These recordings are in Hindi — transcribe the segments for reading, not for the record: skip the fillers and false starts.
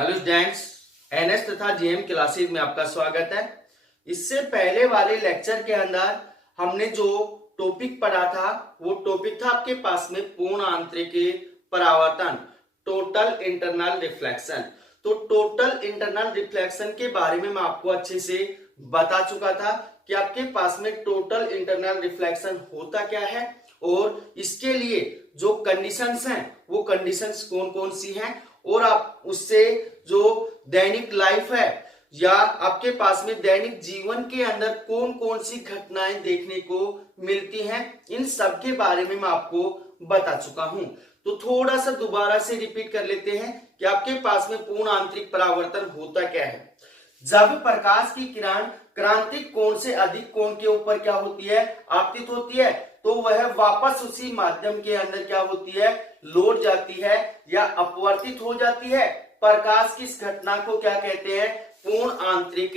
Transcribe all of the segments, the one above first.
हेलो स्टूडेंट्स, एनएस तथा जीएम क्लासेस में आपका स्वागत है। इससे पहले वाले लेक्चर के अंदर हमने जो टॉपिक पढ़ा था वो टॉपिक था आपके पास में पूर्ण आंतरिक परावर्तन, टोटल इंटरनल रिफ्लेक्शन। तो टोटल इंटरनल रिफ्लेक्शन के बारे में मैं आपको अच्छे से बता चुका था कि आपके पास में टोटल इंटरनल रिफ्लेक्शन होता क्या है और इसके लिए जो कंडीशंस हैं वो कंडीशंस कौन कौन सी हैं और आप उससे जो दैनिक लाइफ है या आपके पास में दैनिक जीवन के अंदर कौन कौन सी घटनाएं देखने को मिलती हैं, इन सब के बारे में मैं आपको बता चुका हूं। तो थोड़ा सा दोबारा से रिपीट कर लेते हैं कि आपके पास में पूर्ण आंतरिक परावर्तन होता क्या है। जब प्रकाश की किरण क्रांतिक कोण से अधिक कोण के ऊपर क्या होती है, आपतित होती है, तो वह वापस उसी माध्यम के अंदर क्या होती है, लौट जाती है या अपवर्तित हो जाती है। प्रकाश की इस घटना को क्या कहते हैं, पूर्ण आंतरिक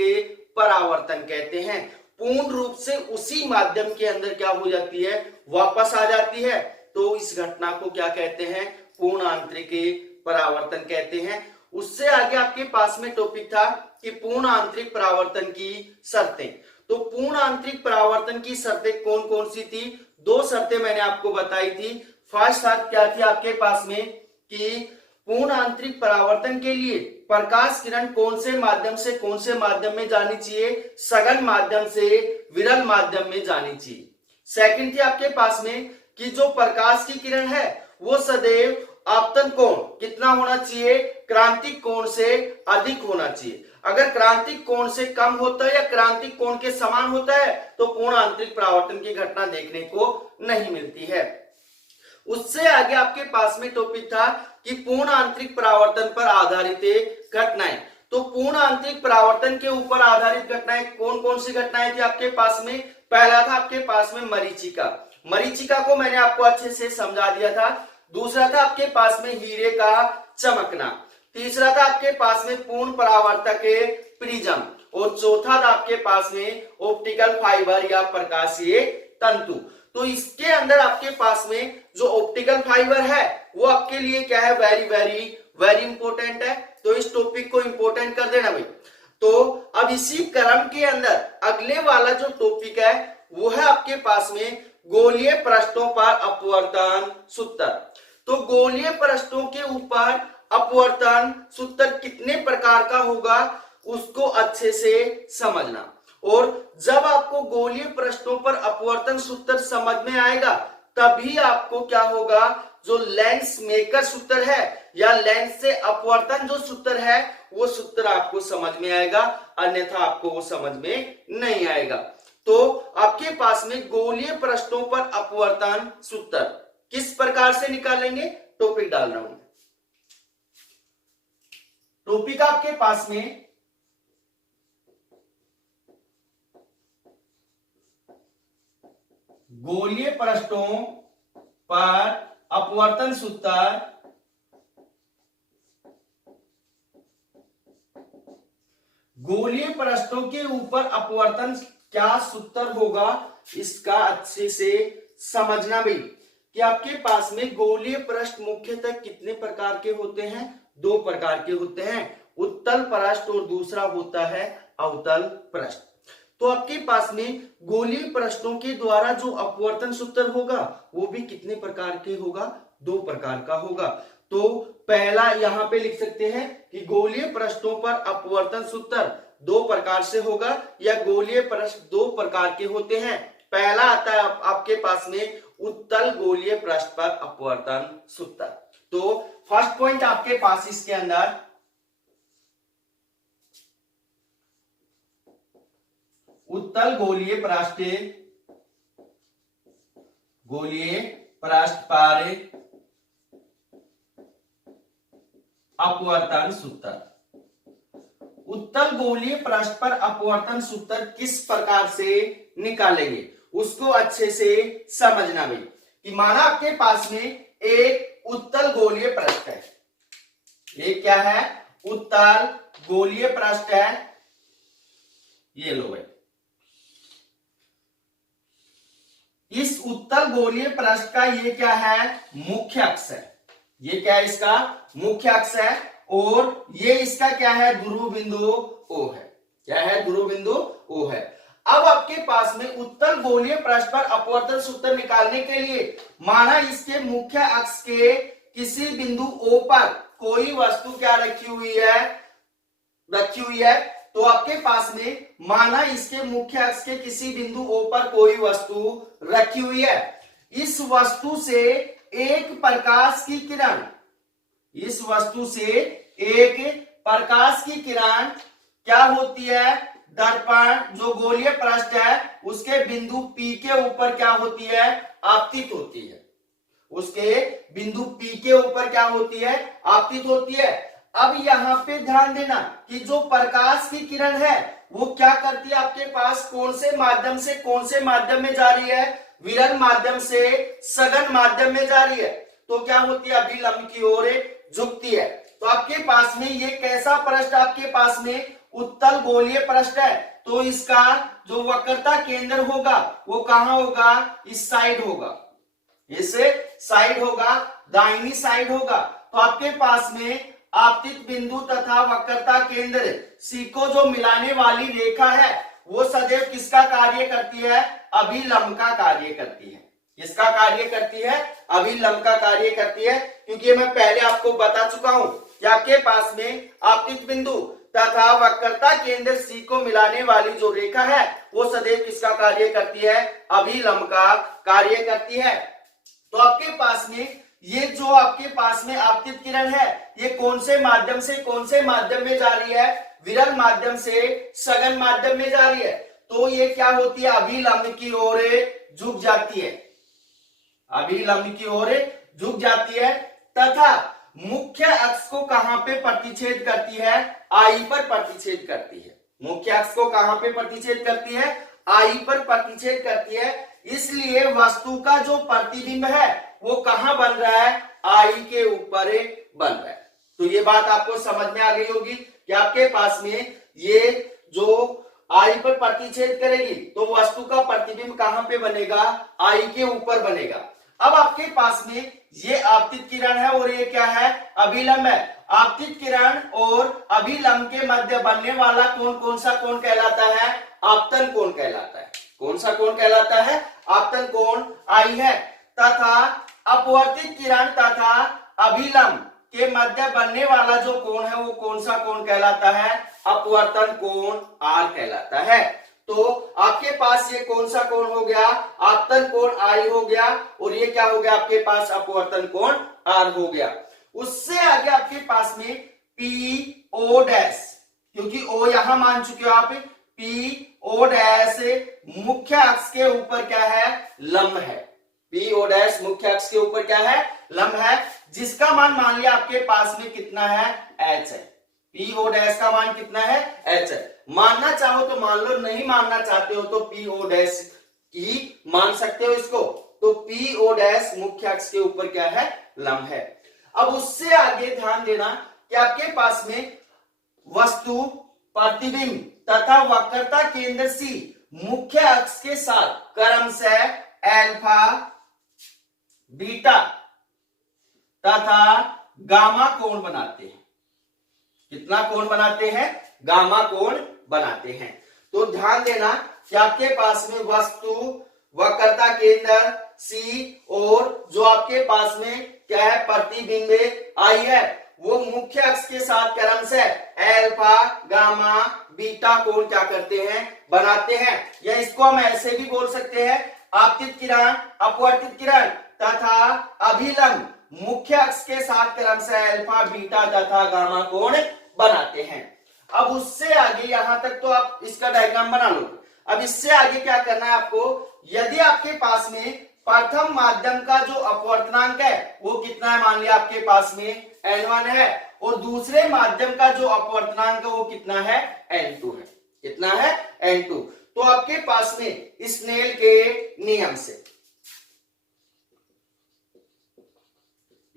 परावर्तन कहते हैं। पूर्ण रूप से उसी माध्यम के अंदर क्या हो जाती है, वापस आ जाती है, तो इस घटना को क्या कहते हैं, पूर्ण आंतरिक परावर्तन कहते हैं। उससे आगे आपके पास में टॉपिक था कि पूर्ण आंतरिक परावर्तन की शर्तें। तो पूर्ण आंतरिक परावर्तन की शर्तें कौन कौन सी थी, दो शर्तें मैंने आपको बताई थी। फर्स्ट शर्त क्या थी आपके पास में कि पूर्ण आंतरिक परावर्तन के लिए प्रकाश किरण कौन से माध्यम में जानी चाहिए, सघन माध्यम से विरल माध्यम में जानी चाहिए। सेकंड थी आपके पास में कि जो प्रकाश की किरण है वो सदैव आपतन कोण कितना होना चाहिए, क्रांतिक कोण से अधिक होना चाहिए। अगर क्रांतिक कोण से कम होता है या क्रांतिक कोण के समान होता है तो पूर्ण आंतरिक परावर्तन की घटना देखने को नहीं मिलती है। उससे आगे आपके पास में टॉपिक था कि पूर्ण आंतरिक परावर्तन पर आधारित घटनाएं। तो पूर्ण आंतरिक परावर्तन के ऊपर आधारित घटनाएं कौन कौन सी घटनाएं थी आपके पास में। पहला था आपके पास में मरीचिका। मरीचिका को मैंने आपको अच्छे से समझा दिया था। दूसरा था आपके पास में हीरे का चमकना। तीसरा था आपके पास में पूर्ण परावर्तक प्रिज्म और चौथा था आपके पास में ऑप्टिकल फाइबर या प्रकाशीय तंतु। तो इसके अंदर आपके पास में जो ऑप्टिकल फाइबर है वो आपके लिए क्या है, वेरी वेरी वेरी इंपॉर्टेंट है। तो इस टॉपिक को इंपॉर्टेंट कर देना भाई। तो अब इसी क्रम के अंदर अगले वाला जो टॉपिक है वो है आपके पास में गोलीय पृष्ठों पर अपवर्तन सूत्र। तो गोलीय पृष्ठों के ऊपर अपवर्तन सूत्र कितने प्रकार का होगा उसको अच्छे से समझना। और जब आपको गोलीय पृष्ठों पर अपवर्तन सूत्र समझ में आएगा तभी आपको क्या होगा, जो लेंस मेकर सूत्र है या लेंस से अपवर्तन जो सूत्र है वो सूत्र आपको समझ में आएगा, अन्यथा आपको वो समझ में नहीं आएगा। तो आपके पास में गोलीय पृष्ठों पर अपवर्तन सूत्र किस प्रकार से निकालेंगे, टॉपिक डाल रहा हूं। टॉपिक आपके पास में गोलीय पृष्ठों पर अपवर्तन सूत्र, गोलीय पृष्ठों के ऊपर अपवर्तन क्या सूत्र होगा इसका अच्छे से समझना भाई कि आपके पास में गोलीय पृष्ठ मुख्यतः कितने प्रकार के होते हैं, दो प्रकार के होते हैं, उत्तल पृष्ठ और दूसरा होता है अवतल पृष्ठ। तो आपके पास में गोलीय पृष्ठों के द्वारा जो अपवर्तन सूत्र होगा वो भी कितने प्रकार के होगा, दो प्रकार का होगा। तो पहला यहां पे लिख सकते हैं कि गोलीय पृष्ठों पर अपवर्तन सूत्र दो प्रकार से होगा या गोलीय पृष्ठ दो प्रकार के होते हैं। पहला आता है आपके पास में उत्तल गोलीय पृष्ठ पर अपवर्तन सूत्र। तो फर्स्ट पॉइंट आपके पास इसके अंदर उत्तल गोलीय पृष्ठ पर अपवर्तन सूत्र। उत्तल गोलीय पृष्ठ पर अपवर्तन सूत्र किस प्रकार से निकालेंगे उसको अच्छे से समझना भाई। कि माना आपके पास में एक उत्तल गोलीय पृष्ठ है, ये क्या है, उत्तल गोलीय पृष्ठ है, ये लो भाई। इस उत्तल गोलीय पृष्ठ का ये क्या है, मुख्य अक्ष है। ये क्या है, इसका मुख्य अक्ष है और ये इसका क्या है, ध्रुव बिंदु O है। क्या है, ध्रुव बिंदु O है। अब आपके पास में उत्तल गोलीय पृष्ठ पर अपवर्तन सूत्र निकालने के लिए माना इसके मुख्य अक्ष के किसी बिंदु O पर कोई वस्तु क्या रखी हुई है, तो आपके पास में माना इसके मुख्य अक्ष के किसी बिंदु O पर कोई वस्तु रखी हुई है। इस वस्तु से एक प्रकाश की किरण, इस वस्तु से एक प्रकाश की किरण क्या होती है, दर्पण जो गोलीय पृष्ठ है उसके बिंदु P के ऊपर क्या होती है, आपतित होती है। उसके बिंदु P के ऊपर क्या होती है, आपतित होती है। अब यहां पे ध्यान देना कि जो प्रकाश की किरण है वो क्या करती है, आपके पास कौन से माध्यम में जा रही है, विरल माध्यम से सघन माध्यम में जा रही है। तो क्या होती है, अभिलंब की ओर झुकती है। तो आपके पास में ये कैसा पृष्ठ, आपके पास में उत्तल गोलीय पृष्ठ है, तो इसका जो वक्रता केंद्र होगा वो कहां होगा, इस साइड होगा, इस साइड होगा, दाहिनी साइड होगा। तो आपके पास में आपतित बिंदु तथा वक्रता केंद्र C को जो मिलाने वाली रेखा है वो सदैव किसका कार्य करती है, अभिलंब का कार्य करती है। किसका कार्य करती है, अभिलंब का कार्य करती है। क्योंकि मैं पहले आपको बता चुका हूं कि आपके पास में आपतित बिंदु तथा वक्रता केंद्र C को मिलाने वाली जो रेखा है वो सदैव किसका कार्य करती है, अभिलंब का कार्य करती है। तो आपके पास में ये जो आपके पास में आपतित किरण है ये कौन से माध्यम में जा रही है, विरल माध्यम से सघन माध्यम में जा रही है। तो ये क्या होती है, अभिलंब की ओर झुक जाती है, अभिलंब की ओर झुक जाती है तथा मुख्य अक्ष को कहां पे प्रतिच्छेद करती है, I पर प्रतिच्छेद करती है। मुख्य अक्ष को कहां पे प्रतिच्छेद करती है, I पर प्रतिच्छेद करती है। इसलिए वस्तु का जो प्रतिबिंब है वो कहां बन रहा है, I के ऊपर बन रहा है। तो ये बात आपको समझ में आ गई होगी कि आपके पास में ये जो I पर प्रतिच्छेद करेगी तो वस्तु का प्रतिबिंब कहां पे बनेगा, I के ऊपर बनेगा। अब आपके पास में ये आपतित किरण है और ये क्या है, अभिलंब है। आपतित किरण और अभिलंब के मध्य बनने वाला कोण कौन सा कोण कहलाता है, आपतन कोण कहलाता है। कौन सा कोण कहलाता है, आपतन कोण I है। तथा अपवर्तित किरण तथा अभिलंब के मध्य बनने वाला जो कोण है वो कौन सा कोण कहलाता है, अपवर्तन कोण R कहलाता है। तो आपके पास ये कौन सा कोण हो गया, आपतन कोण I हो गया और ये क्या हो गया, आपके पास अपवर्तन कोण R हो गया। उससे आगे आपके पास में PO डैश, क्योंकि O यहां मान चुके हो आप, PO डैश मुख्य अक्ष के ऊपर क्या है, लंब है। PO डैश मुख्य अक्ष के ऊपर क्या है, लंब है, जिसका मान मान लिया आपके पास में कितना है, H है। PO डैश का मान कितना है, H है। मानना चाहो तो मान लो, नहीं मानना चाहते हो तो PO डैश ही मान सकते हो इसको। तो PO डैश मुख्य अक्ष के ऊपर क्या है, लंब है। अब उससे आगे ध्यान देना कि आपके पास में वस्तु, प्रतिबिंब तथा वक्रता केंद्र C मुख्य अक्ष के साथ क्रमशः अल्फा, बीटा तथा गामा कोण बनाते हैं। कितना कोण बनाते हैं, गामा कोण बनाते हैं। तो ध्यान देना कि आपके पास में वस्तु, वक्रता केंद्र C और जो आपके पास में क्या है, प्रतिबिंब I है, वो मुख्य अक्ष के साथ क्रमशः अल्फा, गामा, बीटा कोण क्या करते हैं, बनाते हैं। या इसको हम ऐसे भी बोल सकते हैं, आपतित किरण, अपवर्तित किरण तथा अभिलंब मुख्य अक्ष के साथ क्रमशः अल्फा, बीटा तथा गामा कोण बनाते हैं। अब उससे आगे यहां तक तो आप इसका डायग्राम बना लो। अब इससे आगे क्या करना है आपको, यदि आपके पास में प्रथम माध्यम का जो अपवर्तनांक है वो कितना है, मान लिया आपके पास में N1 है, और दूसरे माध्यम का जो अपवर्तनांक है वो कितना है, N2 है। कितना है, N2। तो आपके पास में स्नेल के नियम से,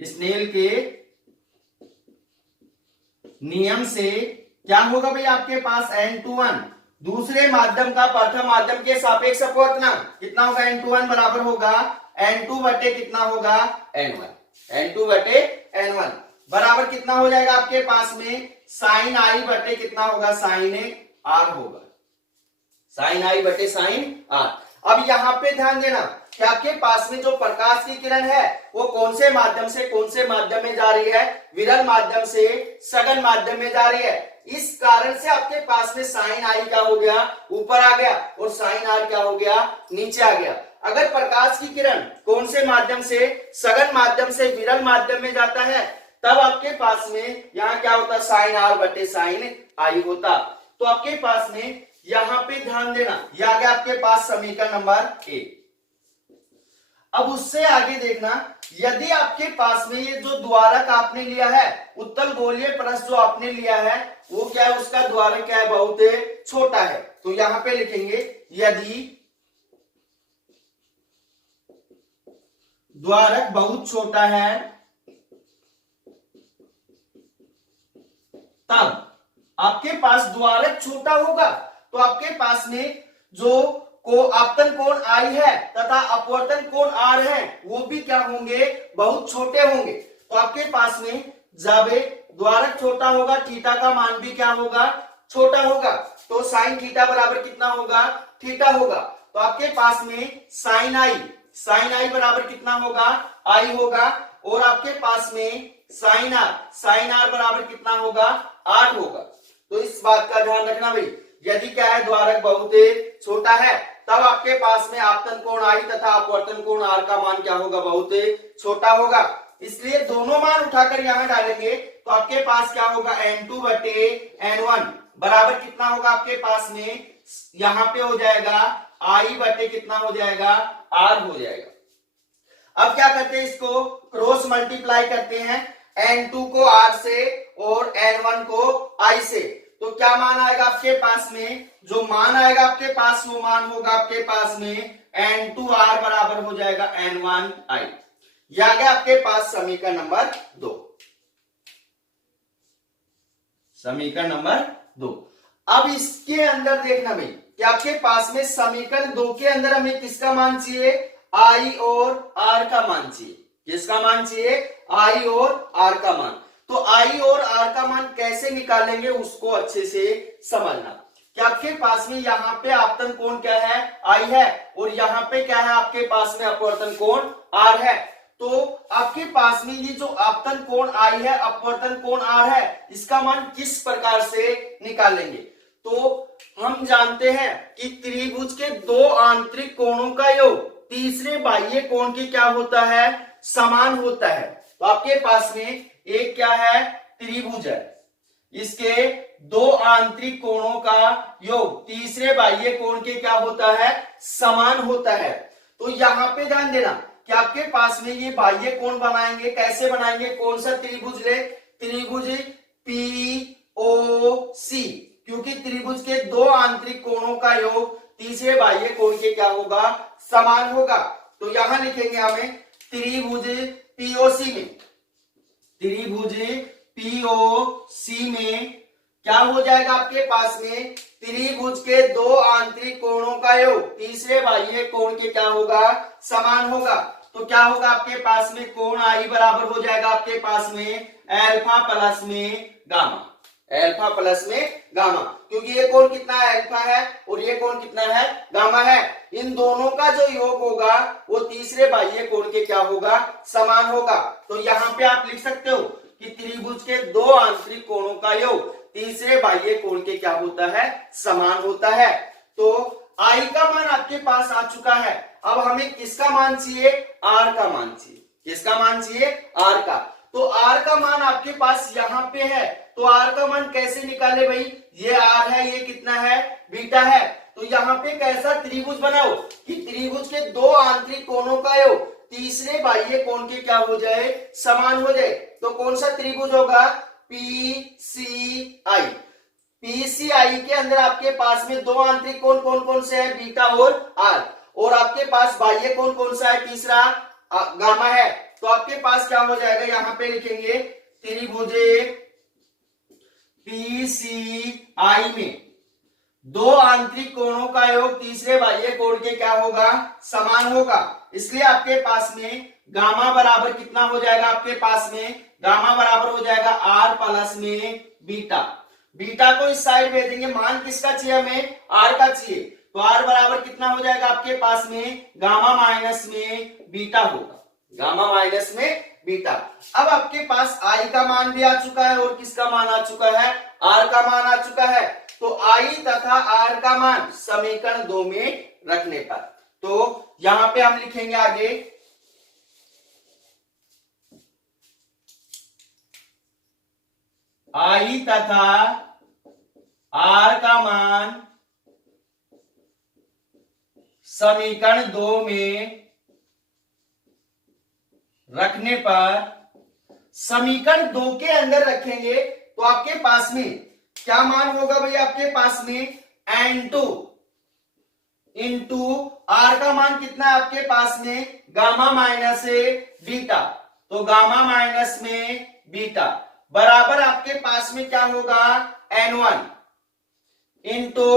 स्नेल के नियम से क्या होगा भाई, आपके पास N21 दूसरे माध्यम का प्रथम माध्यम के सापेक्ष अपवर्तनांक कितना होगा, N21 बराबर होगा N2 बटे कितना होगा, N1। N2 बटे N1। बराबर कितना हो जाएगा आपके पास में साइन आई बटे कितना होगा साइन आर होगा, साइन आई बटे साइन आर। अब यहां पे ध्यान देना कि आपके पास में जो प्रकाश की किरण है वो कौन से माध्यम में जा रही है, विरल माध्यम से सघन माध्यम में जा रही है। इस कारण से आपके पास में साइन आई क्या हो गया ऊपर आ गया और साइन आर क्या हो गया नीचे आ गया। अगर प्रकाश की किरण कौन से माध्यम से, सघन माध्यम से विरल माध्यम में जाता है, तब आपके पास में यहाँ क्या होता साइन आर बटे साइन आई होता। तो आपके पास में यहां पे ध्यान देना, यह आ गया आपके पास समीकरण नंबर 1। अब उससे आगे देखना, यदि आपके पास में ये जो द्वारक आपने लिया है, उत्तल गोलीय परस जो आपने लिया है, वो क्या है, उसका द्वारक क्या है, बहुत छोटा है। तो यहां पे लिखेंगे यदि द्वारक बहुत छोटा है तब आपके पास द्वारक छोटा होगा तो आपके पास में जो आपतन कोण आई है तथा अपवर्तन कोण आर है वो भी क्या होंगे, बहुत छोटे होंगे। तो आपके पास में जब द्वारक छोटा होगा थीटा का मान भी क्या होगा, छोटा होगा। तो साइन थीटा बराबर कितना होगा, थीटा होगा। तो आपके पास में साइन आई बराबर कितना होगा, आई होगा। और आपके पास में साइन आर बराबर कितना होगा, 8 होगा। तो इस बात का ध्यान रखना भाई, यदि क्या है द्वारक बहुत छोटा है तब आपके पास में आपतन कोण आई तथा अपवर्तन कोण आर का मान क्या होगा, बहुत छोटा होगा। इसलिए दोनों मान उठाकर यहां डालेंगे तो आपके पास क्या होगा, n2 बटे n1 बराबर कितना होगा आपके पास में, यहां पे हो जाएगा आई बटे कितना हो जाएगा, आर हो जाएगा। अब क्या करते हैं, इसको क्रॉस मल्टीप्लाई करते हैं, n2 को r से और n1 को i से। तो क्या मान आएगा आपके पास में, जो मान आएगा आपके पास वो मान होगा आपके पास में n2r बराबर हो जाएगा n1i। यह आ गया आपके पास समीकरण नंबर 2, समीकरण नंबर 2। अब इसके अंदर देखना भाई कि आपके पास में समीकरण 2 के अंदर हमें किसका मान चाहिए, आई और आर का मान चाहिए। किसका मान चाहिए, आई और आर का मान। तो आई और आर का मान कैसे निकालेंगे उसको अच्छे से समझना कि आपके पास में यहाँ पे आपतन कोण क्या है, आई है, और यहाँ पे क्या है आपके पास में अपवर्तन कोण आर है। तो आपके पास में ये जो आपतन कोण आई है, अपवर्तन कोण आर है, इसका मान किस प्रकार से निकालेंगे। तो हम जानते हैं कि त्रिभुज के दो आंतरिक कोणों का योग तीसरे बाह्य कोण के क्या होता है, समान होता है। तो आपके पास में एक क्या है, त्रिभुज है, इसके दो आंतरिक कोणों का योग तीसरे बाह्य कोण के क्या होता है, समान होता है। तो यहां पे ध्यान देना कि आपके पास में ये बाह्य कोण बनाएंगे, कैसे बनाएंगे, कौन सा त्रिभुज ले, त्रिभुज POC, क्योंकि त्रिभुज के दो आंतरिक कोणों का योग तीसरे बाह्य कोण के क्या होगा, समान होगा। तो यहां लिखेंगे हमें त्रिभुज POC में, त्रिभुज POC में क्या हो जाएगा आपके पास में, त्रिभुज के दो आंतरिक कोणों का योग तीसरे बाह्य कोण के क्या होगा, समान होगा। तो क्या होगा आपके पास में, कोण आई बराबर हो जाएगा आपके पास में अल्फा प्लस में गामा, अल्फा प्लस में गामा, क्योंकि ये कोण कितना है, अल्फा है, और ये कोण कितना है, गामा है। इन दोनों का जो योग होगा वो तीसरे बाह्य कोण के क्या होगा, समान होगा। तो यहाँ पे आप लिख सकते हो कि त्रिभुज के दो आंतरिक कोणों का योग तीसरे बाह्य कोण के क्या होता है, समान होता है। तो आई का मान आपके पास आ चुका है। अब हमें किसका मान चाहिए, आर का मान चाहिए। किसका मान चाहिए, आर का। तो आर का मान आपके पास यहाँ पे है, तो आर का मान कैसे निकाले भाई, ये आर है, ये कितना है, बीटा है। तो यहाँ पे कैसा त्रिभुज बनाओ कि त्रिभुज के दो आंतरिक कोणों का योग तीसरे बाह्य कोण के क्या हो जाए, समान हो जाए। तो कौन सा त्रिभुज होगा, PCI। PCI के अंदर आपके पास में दो आंतरिक कोण कौन कौन से है, बीटा और आर, और आपके पास बाह्य कोण कौन सा है, तीसरा गामा है। तो आपके पास क्या हो जाएगा, यहां पे लिखेंगे त्रिभुज PCI में दो आंतरिक कोणों का योग तीसरे बाह्य कोण के क्या होगा, समान होगा। इसलिए आपके पास में गामा बराबर कितना हो जाएगा आपके पास में, गामा बराबर हो जाएगा आर प्लस में बीटा। बीटा को इस साइड भेजेंगे, मान किसका चाहिए हमें, आर का चाहिए, तो आर बराबर कितना हो जाएगा आपके पास में, गामा माइनस में बीटा होगा, गामा माइनस में बीटा। अब आपके पास आई का मान भी आ चुका है और किसका मान आ चुका है, आर का मान आ चुका है। तो आई तथा आर का मान समीकरण 2 में रखने पर, तो यहां पे हम लिखेंगे आगे आई तथा आर का मान समीकरण 2 में रखने पर, समीकरण 2 के अंदर रखेंगे तो आपके पास में क्या मान होगा भैया, आपके पास में n2 इंटू आर का मान कितना है आपके पास में, गामा माइनस बीटा, तो गामा माइनस में बीटा बराबर आपके पास में क्या होगा, n1 इंटू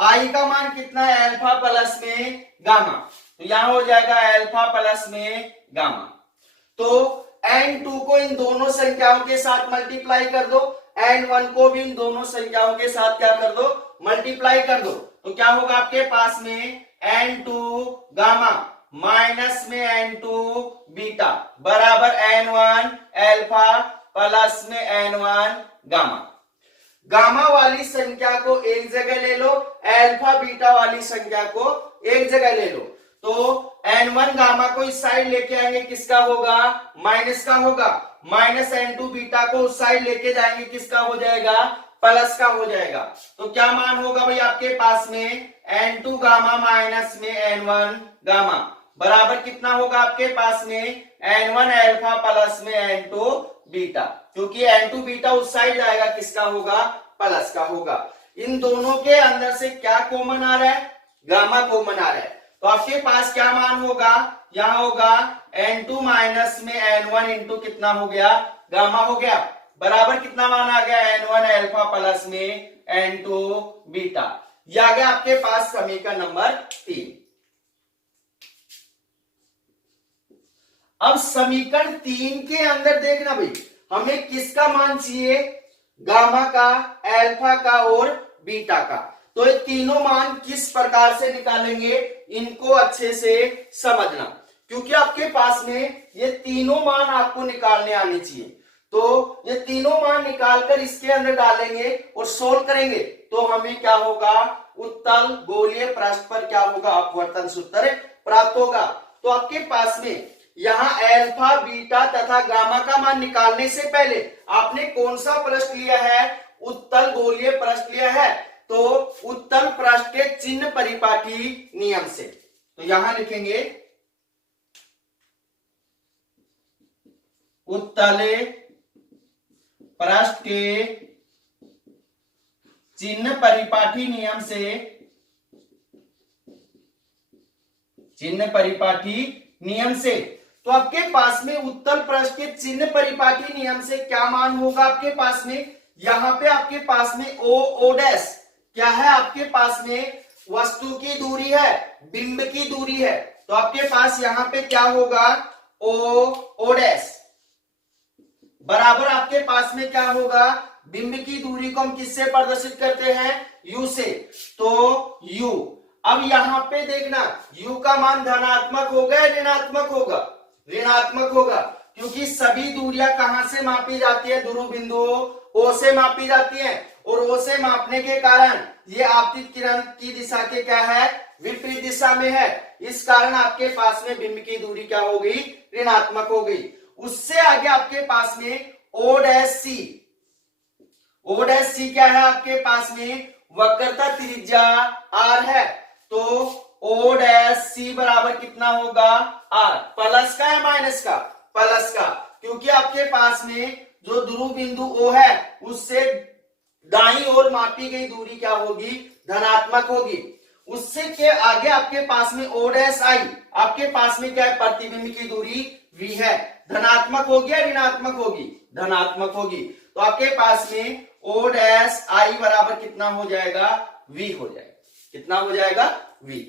आई का मान कितना है, अल्फा प्लस में गामा, तो यहां हो जाएगा अल्फा प्लस में गामा। तो n2 को इन दोनों संख्याओं के साथ मल्टीप्लाई कर दो, n1 को भी इन दोनों संख्याओं के साथ क्या कर दो, मल्टीप्लाई कर दो, तो क्या होगा आपके पास में n2 गामा माइनस में n2 बीटा बराबर n1 अल्फा प्लस में n1 गामा। गामा वाली संख्या को एक जगह ले लो, अल्फा बीटा वाली संख्या को एक जगह ले लो, तो n1 गामा को इस साइड लेके आएंगे, किसका होगा, माइनस का होगा, माइनस n2 बीटा को उस साइड लेके जाएंगे, किसका हो जाएगा, प्लस का हो जाएगा। तो क्या मान होगा भाई आपके पास में, n2 गामा माइनस में n1 गामा बराबर कितना होगा आपके पास में, n1 अल्फा प्लस में n2 बीटा, क्योंकि n2 बीटा उस साइड जाएगा, किसका होगा, प्लस का होगा। इन दोनों के अंदर से क्या कॉमन आ रहा है, गामा कॉमन आ रहा है, तो आपके पास क्या मान होगा, यहां होगा n2 माइनस में n1 इंटू कितना हो गया, गामा हो गया, बराबर कितना मान आ गया, n1 अल्फा प्लस में n2 बीटा। यह आ गया आपके पास समीकरण नंबर 3। अब समीकरण 3 के अंदर देखना भाई, हमें किसका मान चाहिए, गामा का, अल्फा का और बीटा का। तो ये तीनों मान किस प्रकार से निकालेंगे, इनको अच्छे से समझना, क्योंकि आपके पास में ये तीनों मान आपको निकालने आने चाहिए। तो ये तीनों मान निकालकर इसके अंदर डालेंगे और सोल्व करेंगे, तो हमें क्या होगा, उत्तल गोलीय पृष्ठ पर क्या होगा, अपवर्तन सूत्र प्राप्त होगा। तो आपके पास में यहाँ अल्फा बीटा तथा गामा का मान निकालने से पहले आपने कौन सा पृष्ठ लिया है, उत्तल गोलीय पृष्ठ लिया है, तो उत्तल पृष्ठ के चिन्ह परिपाटी नियम से, तो यहां लिखेंगे उत्तल पृष्ठ के चिन्ह परिपाटी नियम से, चिन्ह परिपाटी नियम से, तो आपके पास में उत्तल पृष्ठ के चिन्ह परिपाटी नियम से क्या मान होगा आपके पास में, यहां पे आपके पास में ओ डैश क्या है, आपके पास में वस्तु की दूरी है, बिंब की दूरी है, तो आपके पास यहां पे क्या होगा, ओ डैश बराबर आपके पास में क्या होगा, बिंब की दूरी को हम किससे प्रदर्शित करते हैं, u से, तो u। अब यहां पे देखना u का मान धनात्मक होगा या ऋणात्मक होगा, ऋणात्मक होगा, क्योंकि सभी दूरियां कहां से मापी जाती है, ध्रुव बिंदुओं O से मापी जाती है, और O से मापने के कारण ये आपतित किरण की दिशा के क्या है, विपरीत दिशा में है, इस कारण आपके पास में बिंब की दूरी क्या हो गई, ऋणात्मक हो गई। उससे आगे आपके पास में O डैश C क्या है आपके पास में, वक्रता त्रिज्या r है, तो O डैश C बराबर कितना होगा, r, प्लस का या माइनस का, प्लस का, क्योंकि आपके पास में जो ध्रुव बिंदु O है उससे दाईं ओर मापी गई दूरी क्या होगी, धनात्मक होगी। उससे के आगे आपके पास में O डैश I, आपके पास में क्या है, प्रतिबिंब की दूरी v है, धनात्मक होगी या ऋणात्मक होगी, धनात्मक होगी, तो आपके पास में O डैश I बराबर कितना हो जाएगा, v हो जाएगा, कितना हो जाएगा, v।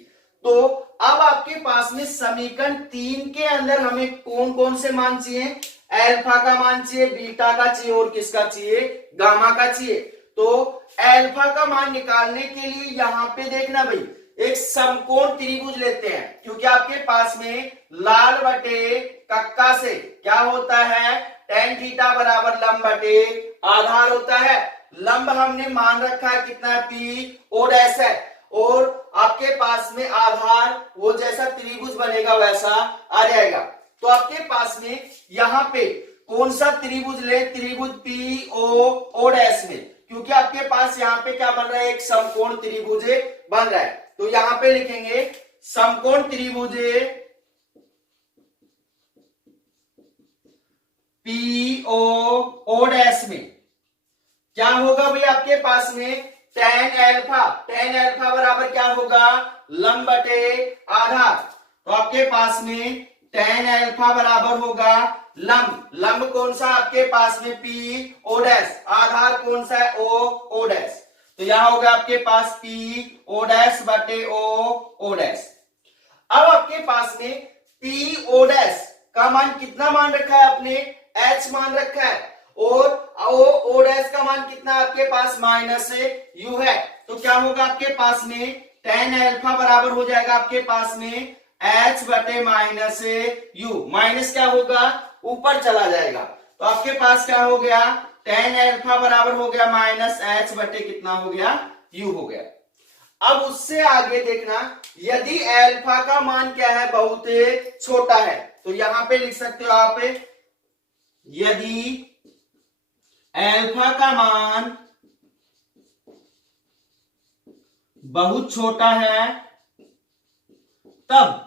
तो अब आपके पास में समीकरण 3 के अंदर हमें कौन कौन से मान चाहिए, अल्फा का मान चाहिए, बीटा का चाहिए और किसका चाहिए, गामा का चाहिए। तो अल्फा का मान निकालने के लिए यहां पे देखना भाई एक समकोण त्रिभुज लेते हैं, क्योंकि आपके पास में लाल बटे कक्का से क्या होता है, tan थीटा बराबर लंब बटे आधार होता है। लंब हमने मान रखा है कितना, पी ओ डैश है, और आपके पास में आधार वो जैसा त्रिभुज बनेगा वैसा आ जाएगा। तो आपके पास में यहाँ पे कौन सा त्रिभुज ले, त्रिभुज पी ओ डैश में, क्योंकि आपके पास यहाँ पे क्या बन रहा है, एक समकोण त्रिभुज बन रहा है। तो यहाँ पे लिखेंगे समकोण त्रिभुज पी ओ डैश में क्या होगा भाई, आपके पास में tan अल्फा बराबर क्या होगा, लंब बटे आधार। तो आपके पास में tan अल्फा बराबर होगा लंब कौन सा आपके पास में पी ओ डैश, आधार कौन सा है ओ डैश। तो यहां होगा आपके पास पी ओ डैश बटे ओ डैश। अब आपके पास में पी ओ डैश का मान कितना मान रखा है आपने, h मान रखा है, और ओ डैश का मान कितना आपके पास माइनस यू है। तो क्या होगा आपके पास में tan अल्फा बराबर हो जाएगा आपके पास में h बटे माइनस यू, माइनस क्या होगा ऊपर चला जाएगा। तो आपके पास क्या हो गया, tan अल्फा बराबर हो गया माइनस h बटे कितना हो गया, u हो गया। अब उससे आगे देखना, यदि अल्फा का मान क्या है, बहुत छोटा है, तो यहां पे लिख सकते हो आप, यदि अल्फा का मान बहुत छोटा है तब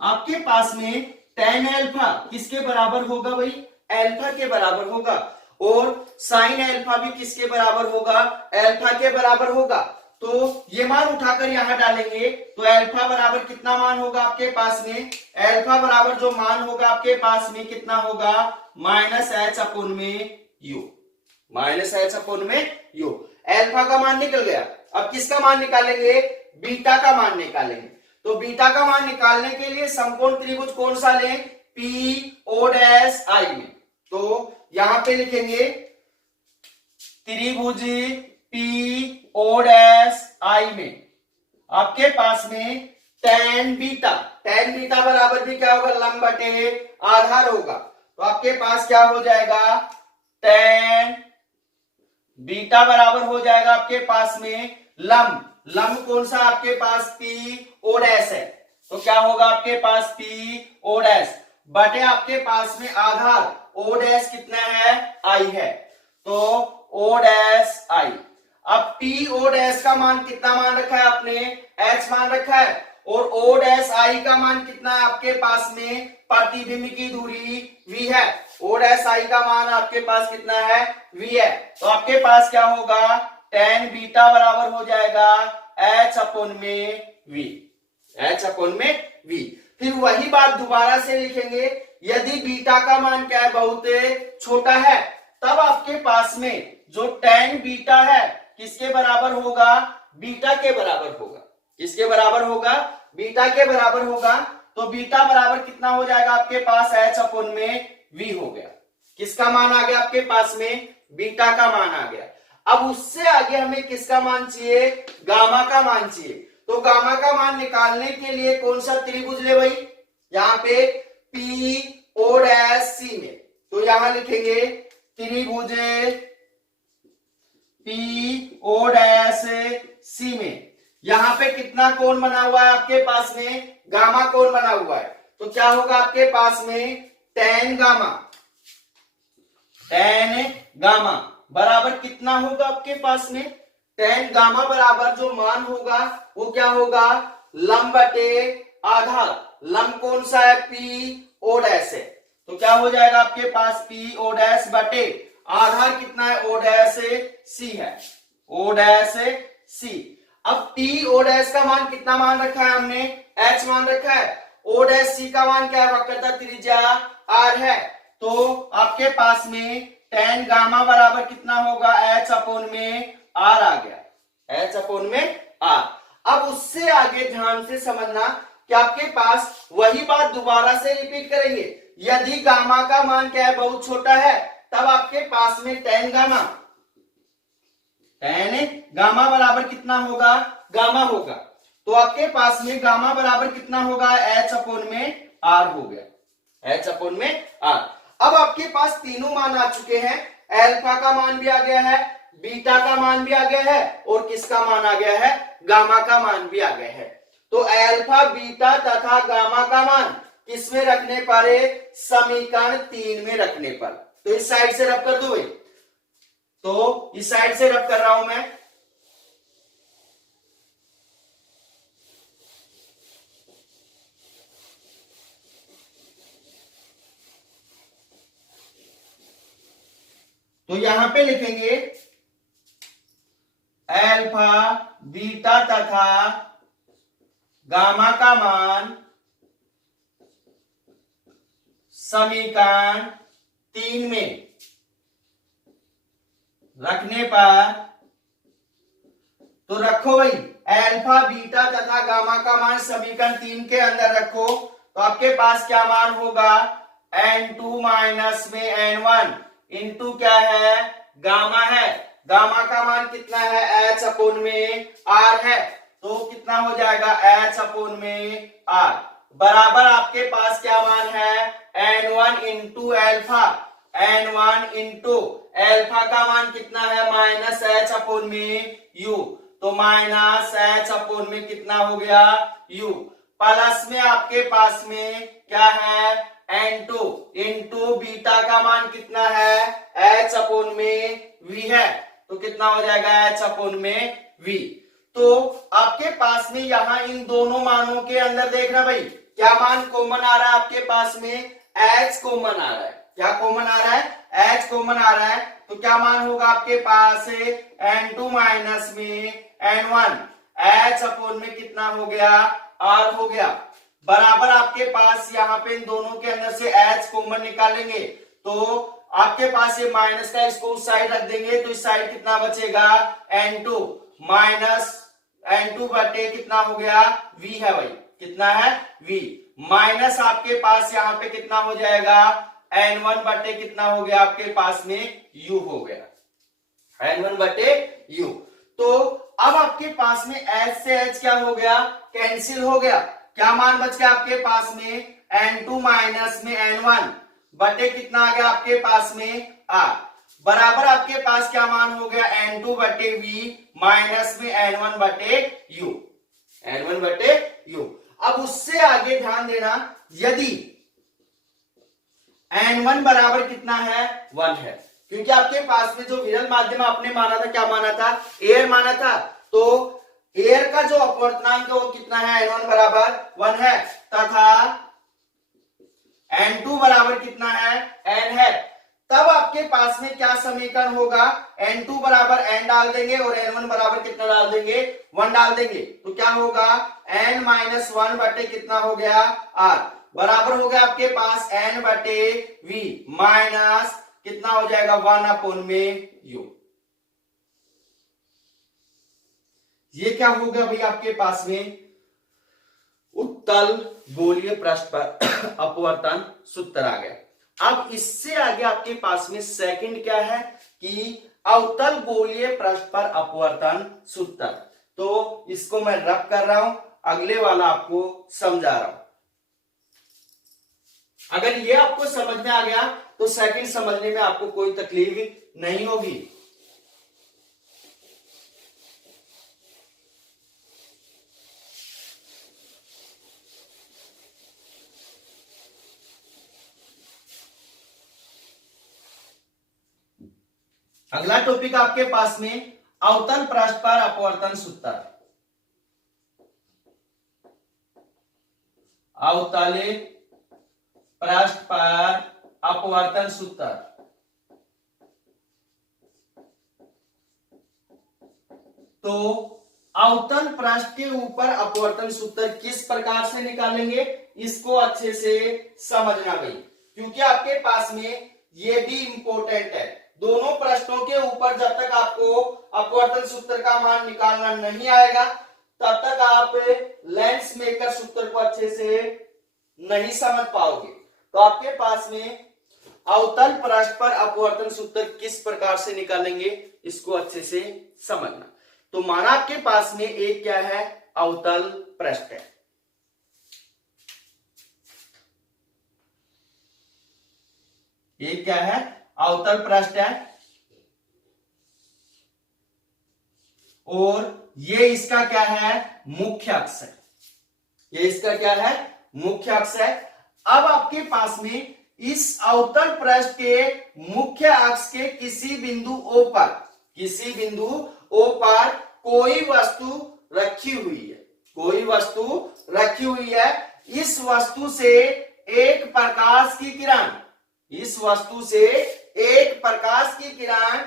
आपके पास में tan अल्फा किसके बराबर होगा भाई, अल्फा के बराबर होगा, और sin अल्फा भी किसके बराबर होगा, अल्फा के बराबर होगा। तो ये मान उठाकर यहां डालेंगे तो अल्फा बराबर कितना मान होगा आपके पास में, अल्फा बराबर जो मान होगा आपके पास में कितना होगा, माइनस एच अपोन में यू, माइनस एच अपोन में यू। अल्फा का मान निकल गया। अब किसका मान निकालेंगे, बीटा का मान निकालेंगे। तो बीटा का मान निकालने के लिए समकोण त्रिभुज कौन सा लें, पी ओ डैश आई में। तो यहां पे लिखेंगे त्रिभुज पी ओ डैश आई में आपके पास में tan बीटा बराबर भी क्या होगा, लंब बटे आधार होगा। तो आपके पास क्या हो जाएगा, tan बीटा बराबर हो जाएगा आपके पास में लंब कौन सा आपके पास पी ओ डैश है। तो क्या होगा आपके पास पी ओ डैश बटे आपके पास में आधार ओ डैश कितना है, आई है। तो ओ डैश आई। अब पी ओ डैश का मान कितना मान रखा है आपने, h मान रखा है, और ओ डैश आई का मान कितना है आपके पास में, प्रतिबिंब की दूरी v है। ओ डैश आई का मान आपके पास कितना है, v है। तो आपके पास क्या होगा, tan बीटा बराबर हो जाएगा h अपोन में v, h अपोन में v। फिर वही बात दोबारा से लिखेंगे, यदि बीटा का मान क्या है, बहुत छोटा है, तब आपके पास में जो tan बीटा है किसके बराबर होगा, बीटा के बराबर होगा। किसके बराबर होगा, बीटा के बराबर होगा। तो बीटा बराबर कितना हो जाएगा आपके पास, h अपोन में v हो गया। किसका मान आ गया आपके पास में, बीटा का मान आ गया। अब उससे आगे हमें किसका मान चाहिए, गामा का मान चाहिए। तो गामा का मान निकालने के लिए कौन सा त्रिभुज ले भाई, यहाँ पे पी ओ डैश सी में। तो यहां लिखेंगे त्रिभुज पी ओ डैश सी में। यहां पे कितना कोण बना हुआ है आपके पास में, गामा कोण बना हुआ है। तो क्या होगा आपके पास में, tan गामा बराबर कितना होगा आपके पास में, tan गामा बराबर जो मान होगा वो क्या होगा, लंब बटे आधार। लंब कौन सा है, पी ओ डैश है। तो क्या हो जाएगा आपके पास, पी ओ डैश बटे आधार कितना है, ओ डैश सी है, ओ डैश सी। अब पी ओ डैश का मान कितना मान रखा है हमने, h मान रखा है। ओ डैश सी का मान क्या है, वक्रता त्रिज्या r है। तो आपके पास में tan गामा बराबर कितना होगा, h अपोन में r आ गया, h अपोन में r। अब उससे आगे ध्यान से समझना कि आपके पास वही बात दोबारा से रिपीट करेंगे। यदि गामा का मान क्या है, बहुत छोटा है, तब आपके पास में टेन गामा बराबर कितना होगा, गामा होगा। तो आपके पास में गामा बराबर कितना होगा, एच अपॉन में आर हो गया, एच अपॉन में आर। अब आपके पास तीनों मान आ चुके हैं, अल्फा का मान भी आ गया है, बीटा का मान भी आ गया है, और किसका मान आ गया है, गामा का मान भी आ गया है। तो अल्फा, बीटा तथा गामा का मान किसमें रखने पर, समीकरण 3 में रखने पर। तो इस साइड से रब कर दो भाई, तो इस साइड से रब कर रहा हूं मैं। तो यहां पे लिखेंगे अल्फा, बीटा तथा गामा का मान समीकरण 3 में रखने पर, तो रखो भाई अल्फा, बीटा तथा गामा का मान समीकरण 3 के अंदर रखो। तो आपके पास क्या मान होगा, n2 माइनस में n1 इंटू क्या है, गामा है। गामा का मान कितना है, h अपोन में r है, तो कितना हो जाएगा, h अपोन में r बराबर आपके पास क्या मान है, n1 into alpha, n1 into alpha का मान कितना है, माइनस h अपोन में u, तो माइनस h अपोन में कितना हो गया, u, प्लस में आपके पास में क्या है, n2 इंटू बीटा का मान कितना है, h अपोन में v है, तो कितना हो जाएगा, h अपोन में v। तो आपके पास में यहां इन दोनों मानों के अंदर देखना भाई, क्या मान कॉमन आ रहा है आपके पास में, h कॉमन आ रहा है। क्या कॉमन आ रहा है, h कॉमन आ रहा है। तो क्या मान होगा आपके पास, n2 माइनस में n1, h अपोन में कितना हो गया, r हो गया, बराबर आपके पास यहाँ पे इन दोनों के अंदर से h कॉमन निकालेंगे, तो आपके पास ये माइनस का, इसको उस साइड रख देंगे, तो इस साइड कितना बचेगा, n2 माइनस n2 बटे कितना हो गया, v है भाई, कितना है, v, माइनस आपके पास यहाँ पे कितना हो जाएगा, n1 बटे कितना हो गया आपके पास में, u हो गया, n1 बटे u। तो अब आपके पास में h से h क्या हो गया, कैंसिल हो गया। क्या मान बच गया आपके पास में, n2 माइनस में n1 बटे कितना आ गया आपके पास में, r, बराबर आपके पास क्या मान हो गया, n2 बटे v माइनस में n1 बटे u, n1 बटे u। अब उससे आगे ध्यान देना, यदि n1 बराबर कितना है, 1 है, क्योंकि आपके पास में जो विरल माध्यम आपने माना था, क्या माना था, एयर माना था, तो एयर का जो अपवर्तनांक है वो कितना है, n1 बराबर 1 है, तथा n2 बराबर कितना है, n है। तब आपके पास में क्या समीकरण होगा, n2 बराबर n डाल देंगे और n1 बराबर कितना डाल देंगे, 1 डाल देंगे, तो क्या होगा, n माइनस 1 बटे कितना हो गया, r, बराबर हो गया आपके पास n बटे v माइनस कितना हो जाएगा, 1 अपोन में u। ये क्या हो गया भाई आपके पास में, उत्तल गोलीय पृष्ठ पर अपवर्तन सूत्र आ गया। अब इससे आगे आपके पास में सेकंड क्या है कि अवतल गोलीय पृष्ठ पर अपवर्तन सूत्र। तो इसको मैं रब कर रहा हूं, अगले वाला आपको समझा रहा हूं। अगर ये आपको समझ में आ गया तो सेकंड समझने में आपको कोई तकलीफ नहीं होगी। अगला टॉपिक आपके पास में अवतल पृष्ठ पर अपवर्तन सूत्र। अवतलित पृष्ठ पर अपवर्तन सूत्र। तो अवतल पृष्ठ के ऊपर अपवर्तन सूत्र किस प्रकार से निकालेंगे, इसको अच्छे से समझना भाई, क्योंकि आपके पास में ये भी इंपॉर्टेंट है। दोनों पृष्ठों के ऊपर जब तक आपको अपवर्तन सूत्र का मान निकालना नहीं आएगा, तब तक आप लेंस मेकर सूत्र को अच्छे से नहीं समझ पाओगे। तो आपके पास में अवतल पृष्ठ पर अपवर्तन सूत्र किस प्रकार से निकालेंगे इसको अच्छे से समझना। तो माना आपके पास में एक क्या है, अवतल पृष्ठ है। एक क्या है, अवतल पृष्ठ है और ये इसका क्या है, मुख्य अक्ष है। ये इसका क्या है, मुख्य अक्ष है। अब आपके पास में इस अवतल पृष्ठ के मुख्य अक्ष के किसी बिंदु O पर कोई वस्तु रखी हुई है, कोई वस्तु रखी हुई है। इस वस्तु से एक प्रकाश की किरण, इस वस्तु से एक प्रकाश की किरण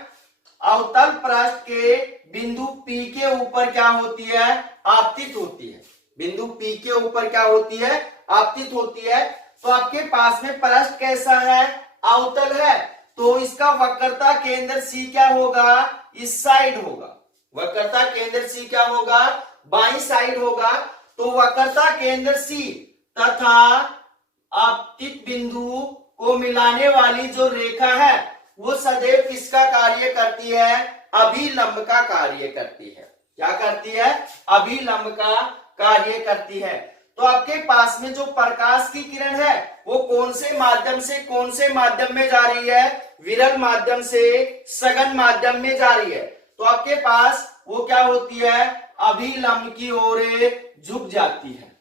अवतल पृष्ठ के बिंदु P के ऊपर क्या होती है, आपतित होती है। बिंदु P के ऊपर क्या होती है, आपतित होती है। तो आपके पास में पृष्ठ कैसा है, अवतल है। तो इसका वक्रता केंद्र C क्या होगा, इस साइड होगा। वक्रता केंद्र C क्या होगा, बाईं साइड होगा। तो वक्रता केंद्र C तथा आपतित बिंदु को मिलाने वाली जो रेखा है वो सदैव किसका कार्य करती है, अभिलंब का कार्य करती है। क्या करती है, अभिलंब का कार्य करती है। तो आपके पास में जो प्रकाश की किरण है वो कौन से माध्यम से कौन से माध्यम में जा रही है, विरल माध्यम से सघन माध्यम में जा रही है। तो आपके पास वो क्या होती है, अभिलंब की ओर झुक जाती है।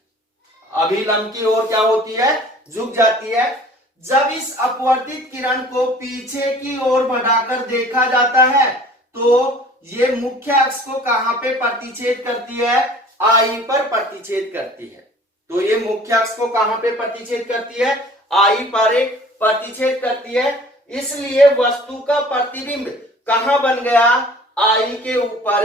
अभिलंब की ओर क्या होती है, झुक जाती है। जब इस अपवर्तित किरण को पीछे की ओर बढ़ाकर देखा जाता है तो ये मुख्य अक्ष को कहां पे प्रतिच्छेद करती है, आई पर प्रतिच्छेद करती है। तो ये मुख्य अक्ष को कहां पे प्रतिच्छेद करती है, आई पर प्रतिच्छेद करती है। इसलिए वस्तु का प्रतिबिंब कहां बन गया, आई के ऊपर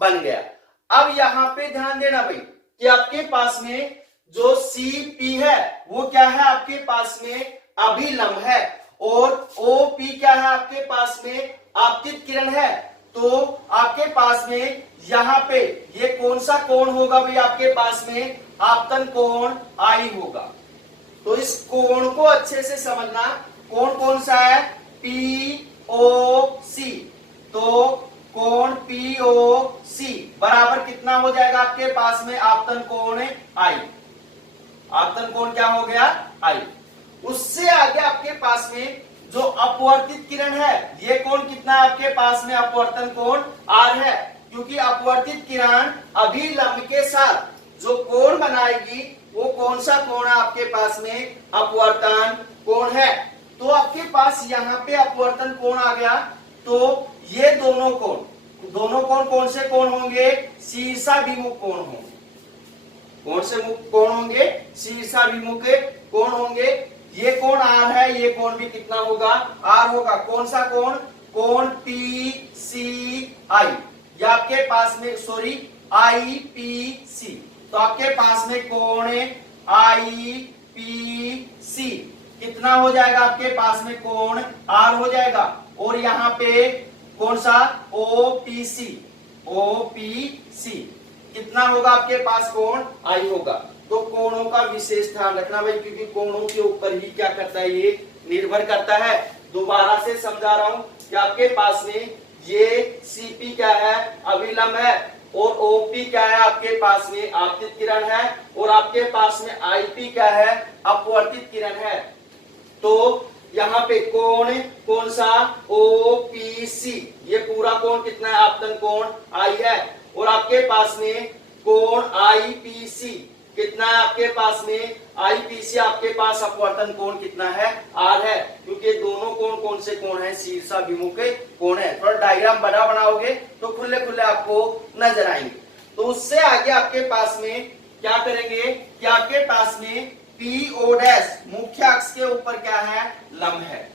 बन गया। अब यहां पे ध्यान देना भाई कि आपके पास में जो CP है वो क्या है, आपके पास में अभिलंब है और OP क्या है, आपके पास में आपतित किरण है। तो आपके पास में यहां पे ये कौन सा कोण होगा भाई, आपके पास में आपतन कोण I होगा। तो इस कोण को अच्छे से समझना, कोण कौन सा है, POC। तो कोण POC बराबर कितना हो जाएगा, आपके पास में आपतन कोण I। आपतन कोण क्या हो गया, I। उससे आगे आपके पास में जो अपवर्तित किरण है ये कोण कितना है, आपके पास में अपवर्तन कोण R है। क्योंकि अपवर्तित किरण अभिलंब के साथ जो कोण बनाएगी वो कौन सा कोण है, आपके पास में अपवर्तन कोण है। तो आपके पास यहाँ पे अपवर्तन कोण आ गया। तो ये दोनों कोण कौन से कोण होंगे, शीर्षाभिमुख कोण होंगे। कौन से कोण होंगे, शीर्षाभिमुख कोण होंगे। ये कोण R है, ये कोण भी कितना होगा, R होगा। कौन सा कोण, कोण PCI। ये आपके पास में IPC। तो आपके पास में कोण IPC कितना हो जाएगा, आपके पास में कोण R हो जाएगा। और यहाँ पे कौन सा, OPC कितना होगा, आपके पास कोण I होगा। तो कोणों का विशेष ध्यान रखना भाई, क्योंकि कोणों के ऊपर ही क्या करता है, ये निर्भर करता है। दोबारा से समझा रहा हूं कि आपके पास में ये CP क्या है, अभिलंब है और OP क्या है, आपके पास में आपतित किरण है और आपके पास में IP क्या है, अपवर्तित किरण है। तो यहाँ पे कोण कौन सा, OPC। ये पूरा कोण कितना है, आपतन कोण I है। और आपके पास में कोण IPC कितना है, आपके पास में IPC आपके पास अपवर्तन कोण कितना है, R है। क्योंकि दोनों कोण कौन से कोण है, शीर्षाभिमुख कोण है। थोड़ा डायग्राम बड़ा बनाओगे तो खुले खुले आपको नजर आएंगे। तो उससे आगे आपके पास में क्या करेंगे कि आपके पास में PO डैश मुख्य अक्ष के ऊपर क्या है, लंब है।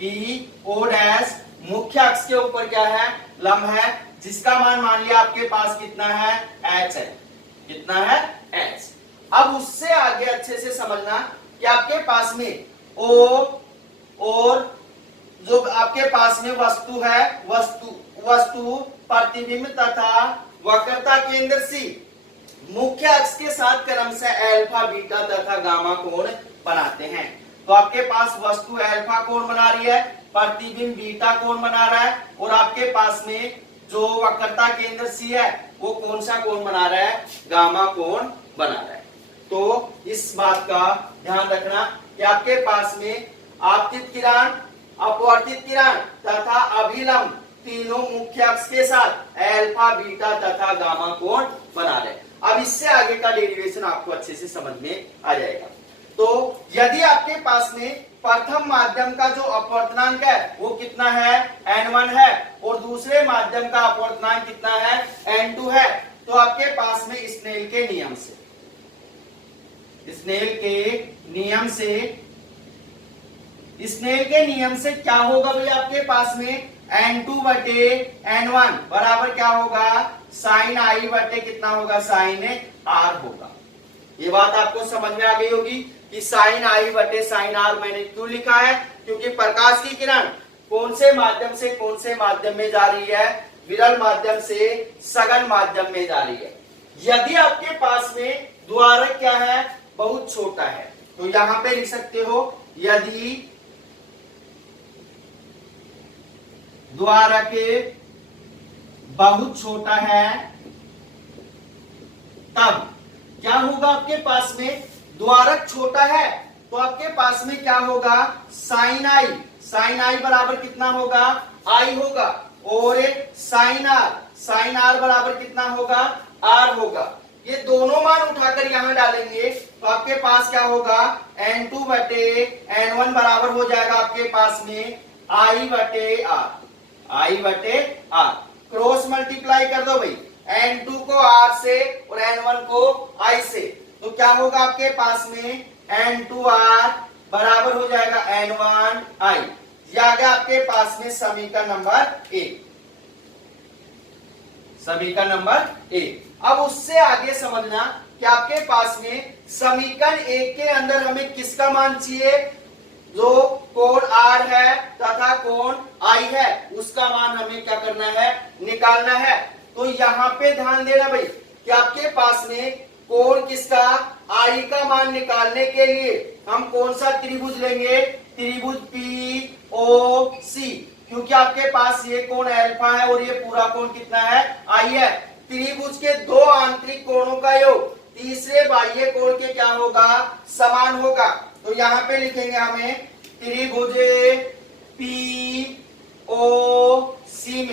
PO डैश मुख्य अक्ष के ऊपर क्या है, लंब है। जिसका मान मान लिया आपके पास कितना है, H है। कितना है, H। अब उससे आगे अच्छे से समझना कि आपके पास में O और जो आपके पास में वस्तु है, वस्तु प्रतिबिंब तथा वक्रता केंद्र सी मुख्य अक्ष के साथ क्रमशः अल्फा बीटा तथा गामा कोण बनाते हैं। तो आपके पास वस्तु अल्फा कोण बना रही है, प्रतिबिंब बीटा कोण बना रहा है, और आपके पास में जो वक्रता केंद्र सी है वो कौन सा कोण बना रहा है, गामा कोण बना रहा है। तो इस बात का ध्यान रखना कि आपके पास में आपतित किरण, अपवर्तित किरण तथा अभिलंब तीनों मुख्य अक्ष के साथ अल्फा बीटा तथा गामा कोण बना रहे हैं। अब इससे आगे का डेरिवेशन आपको अच्छे से समझ में आ जाएगा। तो यदि आपके पास में प्रथम माध्यम का जो अपवर्तनांक है वो कितना है, n1 है, और दूसरे माध्यम का अपवर्तनांक कितना है, n2 है, तो आपके पास में स्नेल के नियम से क्या होगा भाई, आपके पास में n2 बटे n1 बराबर क्या होगा, साइन आई बटे कितना होगा, साइन आर होगा। ये बात आपको समझ में आ गई होगी कि साइन आई बटे साइन आर मैंने क्यों लिखा है, क्योंकि प्रकाश की किरण कौन से माध्यम से कौन से माध्यम में जा रही है, विरल माध्यम से सघन माध्यम में जा रही है। यदि आपके पास में द्वारक क्या है, बहुत छोटा है, तो यहां पे लिख सकते हो यदि द्वारक बहुत छोटा है तब क्या होगा, आपके पास में द्वारक छोटा है तो आपके पास में क्या होगा, साइन आई बराबर कितना होगा, आई होगा, और साइन आर बराबर कितना होगा, आर होगा। ये दोनों मान उठाकर यहां डालेंगे तो आपके पास क्या होगा, n2 बटे n1 बराबर हो जाएगा आपके पास में आई बटे आर। क्रॉस मल्टीप्लाई कर दो भाई, n2 को r से और n1 को i से, तो क्या होगा आपके पास में n2r बराबर हो जाएगा n1i। यह आ गया आपके पास में समीकरण नंबर 1। अब उससे आगे समझना कि आपके पास में समीकरण 1 के अंदर हमें किसका मान चाहिए, जो कोण r है तथा कोण i है उसका मान हमें क्या करना है, निकालना है। तो यहाँ पे ध्यान देना भाई कि आपके पास में कोण किसका, i का मान निकालने के लिए हम कौन सा त्रिभुज लेंगे, त्रिभुज POC, क्योंकि आपके पास ये कोण अल्फा है और ये पूरा कोण कितना है, i है। त्रिभुज के दो आंतरिक कोणों का योग तीसरे बाह्य कोण के क्या होगा, समान होगा। तो यहाँ पे लिखेंगे हमें त्रिभुज POC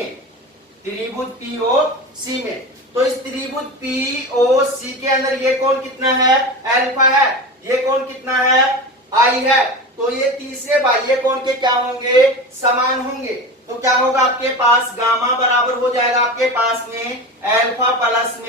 में, तो इस त्रिभुज POC के अंदर ये कोण कितना है, अल्फा है, ये कोण कितना है, आई है, तो ये तीसरे बाह्य कोण के क्या होंगे, समान होंगे। तो क्या होगा आपके पास, गामा बराबर हो जाएगा आपके पास में अल्फा प्लस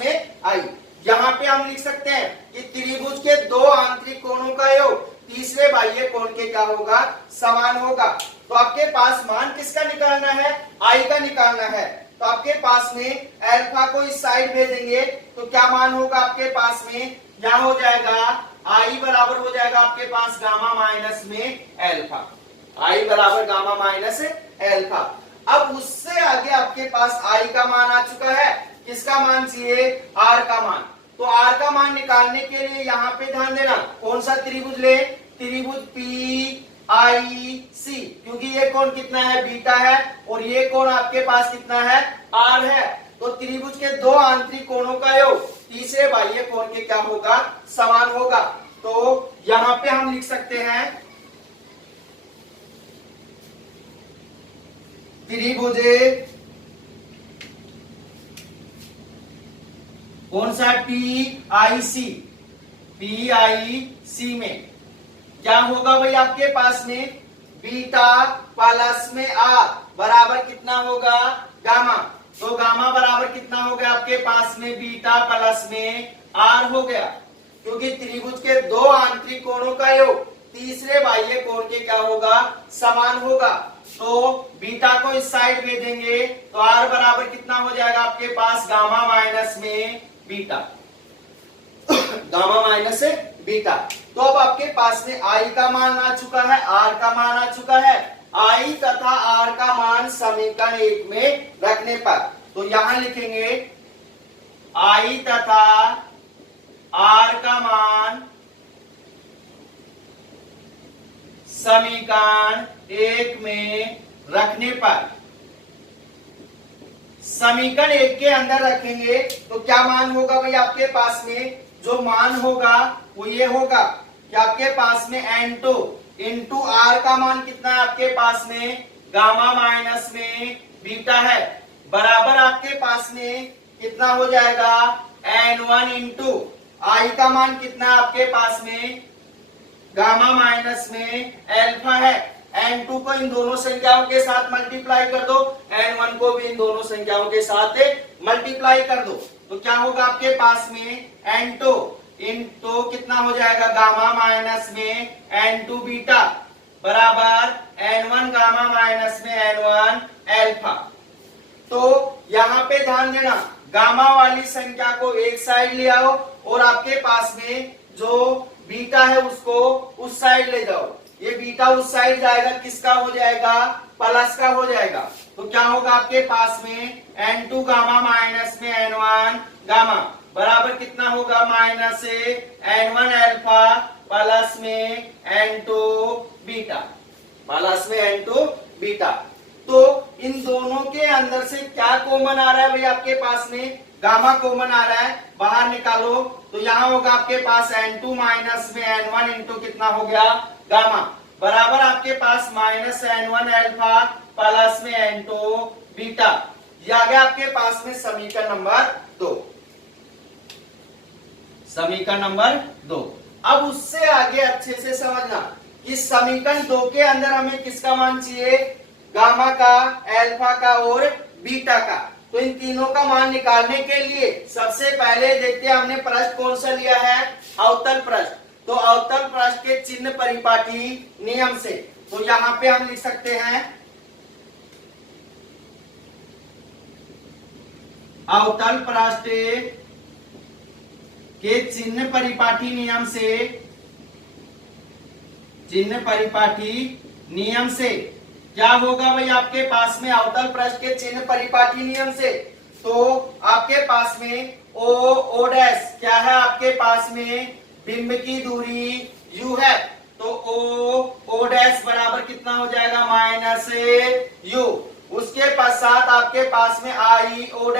में आई। यहाँ पे हम लिख सकते हैं कि त्रिभुज के दो आंतरिक कोणों का योग तीसरे बाह्य कोण के क्या होगा, समान होगा। तो आपके पास मान किसका निकालना है, आई का निकालना है। तो आपके पास में अल्फा को इस साइड भेजेंगे तो क्या मान होगा आपके पास में, यहाँ हो जाएगा आई बराबर हो जाएगा आपके पास गामा माइनस में अल्फा, आई बराबर गामा माइनस अल्फा। अब उससे आगे आपके पास आई का मान आ चुका है, किसका मान चाहिए, आर का मान। तो आर का मान निकालने के लिए यहाँ पे ध्यान देना कौन सा त्रिभुज ले, त्रिभुज PIC, क्योंकि ये कोण कितना है, बीटा है, और ये कोण आपके पास कितना है, आर है। तो त्रिभुज के दो आंतरिक कोणों का योग तीसरे बाह्य कोण के क्या होगा, समान होगा। तो यहाँ पे हम लिख सकते हैं त्रिभुज कौन सा, PIC में क्या होगा भाई, आपके पास में बीटा प्लस में आर बराबर कितना होगा, गामा। तो गामा बराबर कितना हो गया आपके पास में, बीटा प्लस में आर हो गया, क्योंकि त्रिभुज के दो आंतरिक कोणों का योग तीसरे बाह्य कोण के क्या होगा, समान होगा। तो बीटा को इस साइड भेजेंगे तो आर बराबर कितना हो जाएगा आपके पास, गामा माइनस में बीटा, गामा माइनस बीटा। तो अब आपके पास में आई का मान आ चुका है, आर का मान आ चुका है। आई तथा आर का मान समीकरण 1 में रखने पर। तो यहां लिखेंगे आई तथा आर का मान समीकरण 1 में रखने पर। समीकरण 1 के अंदर रखेंगे तो क्या मान होगा भाई आपके पास में? जो मान होगा वो ये होगा कि आपके पास में N2 इंटू आर का मान कितना है आपके पास में? गामा माइनस में बीटा है, बराबर आपके पास में कितना हो जाएगा? N1 इंटू आई का मान कितना है आपके पास में? गामा माइनस में अल्फा है। N2 को इन दोनों संख्याओं के साथ मल्टीप्लाई कर दो, N1 को भी इन दोनों संख्याओं के साथ मल्टीप्लाई कर दो। तो क्या होगा आपके पास में? N2 इंटू कितना हो जाएगा? गामा माइनस में N2 बीटा बराबर N1 गामा माइनस में N1 अल्फा। तो यहाँ पे ध्यान देना, गामा वाली संख्या को एक साइड ले आओ और आपके पास में जो बीटा है उसको उस साइड ले जाओ। ये बीटा उस साइड जाएगा, किसका हो जाएगा? प्लस का हो जाएगा। तो क्या होगा आपके पास में? N2 गामा माइनस में N1 गामा बराबर कितना होगा? माइनस से N1 अल्फा प्लस में N2 बीटा, प्लस में N2 बीटा। तो इन दोनों के अंदर से क्या कॉमन आ रहा है भाई आपके पास में? गामा कॉमन आ रहा है, बाहर निकालो। तो यहाँ होगा आपके पास N2 माइनस में N1 इंटू कितना हो गया? गामा बराबर आपके पास माइनस N1 अल्फा प्लस में N2 बीटा। ये आ गया आपके पास में समीकरण नंबर 2। समीकरण नंबर 2। अब उससे आगे अच्छे से समझना कि समीकरण 2 के अंदर हमें किसका मान चाहिए? गामा का, अल्फा का और बीटा का। तो इन तीनों का मान निकालने के लिए सबसे पहले देखते हैं हमने पृष्ठ कौन सा लिया है? अवतल पृष्ठ। तो अवतल पृष्ठ के चिन्ह परिपाटी नियम से तो यहाँ पे हम लिख सकते हैं अवतल पृष्ठ के चिन्ह परिपाटी नियम से, चिन्ह परिपाटी नियम से क्या होगा भाई आपके पास में? अवतल पृष्ठ के चिन्ह परिपाटी नियम से तो आपके पास में ओ डैश क्या है? आपके पास में बिंब की दूरी u है। तो ओ डैश बराबर कितना हो जाएगा? Minus u। उसके पश्चात आपके पास में आई ओ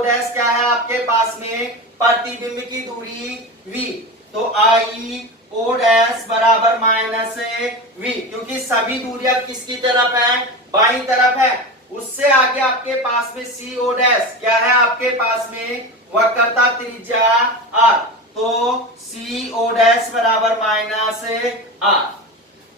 डैश क्या है आपके पास में? प्रतिबिंब की दूरी v। तो आई ओ डैश बराबर माइनस v, क्योंकि सभी दूरियां किसकी तरफ है? बाईं तरफ है। उससे आगे आपके पास में सी ओ डैश क्या है आपके पास में? वक्रता त्रिज्या r। तो सी ओ डैश बराबर माइनस r।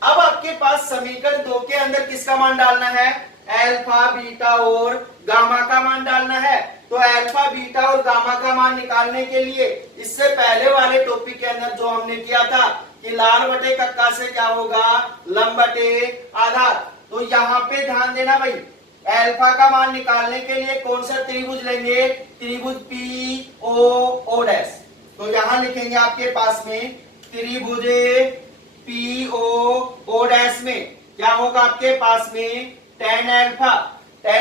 अब आपके पास समीकरण 2 के अंदर किसका मान डालना है? अल्फा, बीटा और गामा का मान डालना है। तो अल्फा, बीटा और गामा का मान निकालने के लिए इससे पहले वाले टॉपिक के अंदर जो हमने किया था कि लाल बटे कक्का से क्या होगा? लंब बटे आधार। तो यहाँ पे ध्यान देना भाई, अल्फा का मान निकालने के लिए कौन सा त्रिभुज लेंगे? त्रिभुज पी ओ डैश। तो यहाँ लिखेंगे आपके पास में त्रिभुज पी ओ डैश में क्या होगा आपके पास में? tan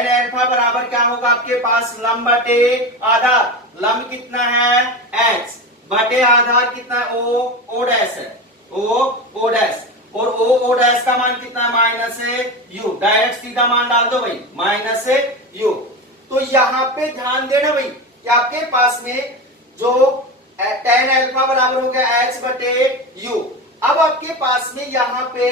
अल्फा बराबर क्या होगा आपके पास? लंब बटे आधार। लंब कितना है? h बटे आधार कितना है? ओ डैश है, ओ डैश। और ओ डैश का मान कितना है? Minus u। डायरेक्ट सीधा मान डाल दो भाई, माइनस u। तो यहाँ पे ध्यान देना भाई कि आपके पास में जो tan अल्फा बराबर हो गया h बटे u। अब आपके पास में यहाँ पे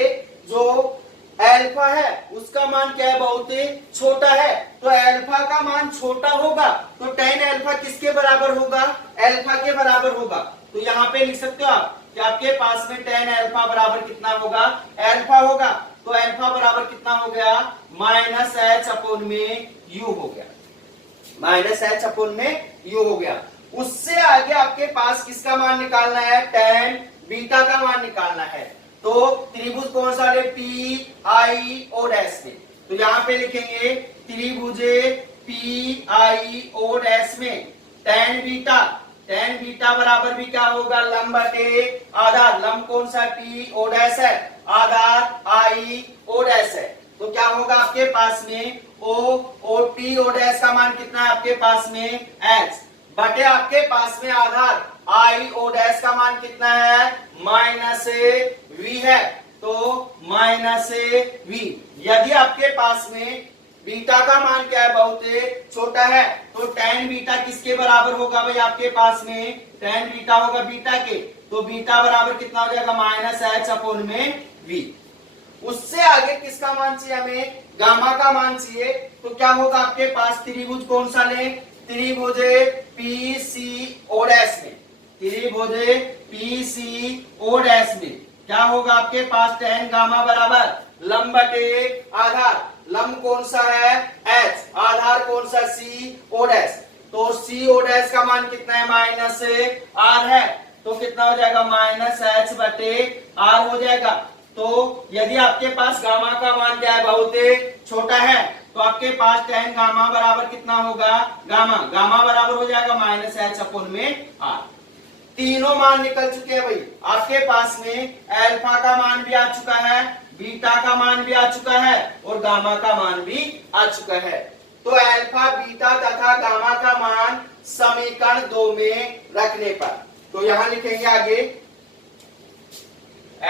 जो अल्फा है उसका मान क्या है? बहुत ही छोटा है। तो अल्फा का मान छोटा होगा तो tan अल्फा किसके बराबर होगा? अल्फा के बराबर होगा। तो यहाँ पे लिख सकते हो आप कि आपके पास में tan अल्फा बराबर कितना होगा? अल्फा होगा। तो अल्फा बराबर कितना हो गया? माइनस h अपॉन में u हो गया, माइनस h अपॉन में u हो गया। उससे आगे आपके पास किसका मान निकालना है? tan बीटा का मान निकालना है। तो त्रिभुज कौन सा ले? पी आई ओ डैश में। तो यहाँ पे लिखेंगे त्रिभुज पी आई ओ डैश में tan बीटा बराबर भी क्या होगा? लंब बटे आधार। लंब कौन सा? पी ओ डैश है, आधार आई ओ डैश है, तो क्या होगा आपके पास में ओ, ओ टी ओ डैश का मान कितना है आपके पास में एच, बटे आपके पास में आधार आई ओ डैश का मान कितना है माइनस वी है, तो माइनस वी। यदि आपके पास में बीटा का मान क्या है बहुत छोटा है, तो tan बीटा किसके बराबर होगा भाई आपके पास में tan बीटा होगा बीटा के, तो बीटा बराबर कितना हो जाएगा माइनस एच अपॉन में वी। उससे आगे किसका मान चाहिए हमें गामा का मान चाहिए, तो क्या होगा आपके पास त्रिभुज कौन सा ले, त्रिभुज पी सी ओ डैश में, त्रिभुज पी सी ओ डैश में क्या होगा आपके पास tan गामा बराबर लंब बटे आधार, लंब कौन सा है h, आधार कौन सा c o डैश, तो c o डैश का मान कितना है माइनस r है, तो कितना हो जाएगा माइनस h बटे r हो जाएगा। तो यदि आपके पास गामा का मान क्या है बहुत छोटा है, तो आपके पास tan गामा बराबर कितना होगा गामा, गामा बराबर हो जाएगा माइनस h अपॉन में r। तीनों मान निकल चुके हैं भाई, आपके पास में अल्फा का मान भी आ चुका है, बीटा का मान भी आ चुका है और गामा का मान भी आ चुका है। तो अल्फा बीटा तथा गामा का मान समीकरण 2 में रखने पर, तो यहां लिखेंगे आगे